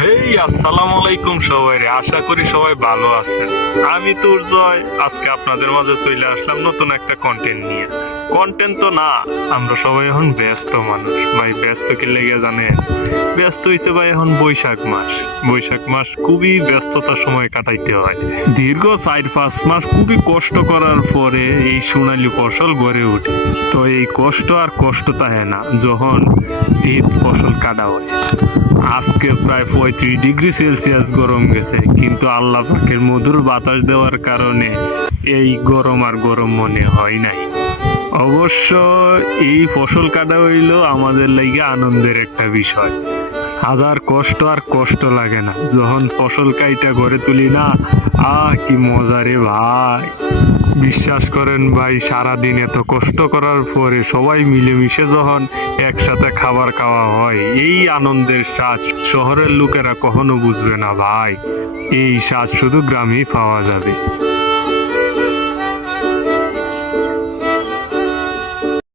হেই, আসসালামু আলাইকুম সবাই রে। আশা করি সবাই ভালো আছেন। আমি জয় আজকে আপনাদের মাঝে চলে আসলাম নতুন একটা কন্টেন্ট নিয়ে। কন্টেন্ট তো না, আমরা সবাই এখন ব্যস্ত মানুষ ভাই। ব্যস্ত কি লেগে জানেন? ব্যস্ত হইছে ভাই এখন বৈশাখ মাস। বৈশাখ মাস খুবই ব্যস্ততার সময় কাটাইতে হয়। দীর্ঘ 4-5 মাস খুবই কষ্ট করার পরে এই সোনালী ফসল গড়ে ওঠে। তো এই কষ্ট আর কষ্ট থাকে না যখন ঈদ ফসল কাটা হয়। আজকে প্রায় 35 ডিগ্রি সেলসিয়াস গরম গেছে, কিন্তু আল্লাহ পাকের মধুর বাতাস দেওয়ার কারণে এই গরম আর গরম মনে হয় নাই। অবশ্য এই ফসল কাটা হইল আমাদের লাইগে আনন্দের একটা বিষয়। হাজার কষ্ট আর কষ্ট লাগে না যখন ফসল কাইটা ঘরে তুলি না। কি মজা রে ভাই! বিশ্বাস করেন ভাই, সারাদিন এত কষ্ট করার পরে সবাই মিলেমিশে যখন একসাথে খাবার খাওয়া হয়, এই আনন্দের স্বাদ শহরের লোকেরা কখনো বুঝবে না ভাই। এই স্বাদ শুধু গ্রামেই পাওয়া যাবে।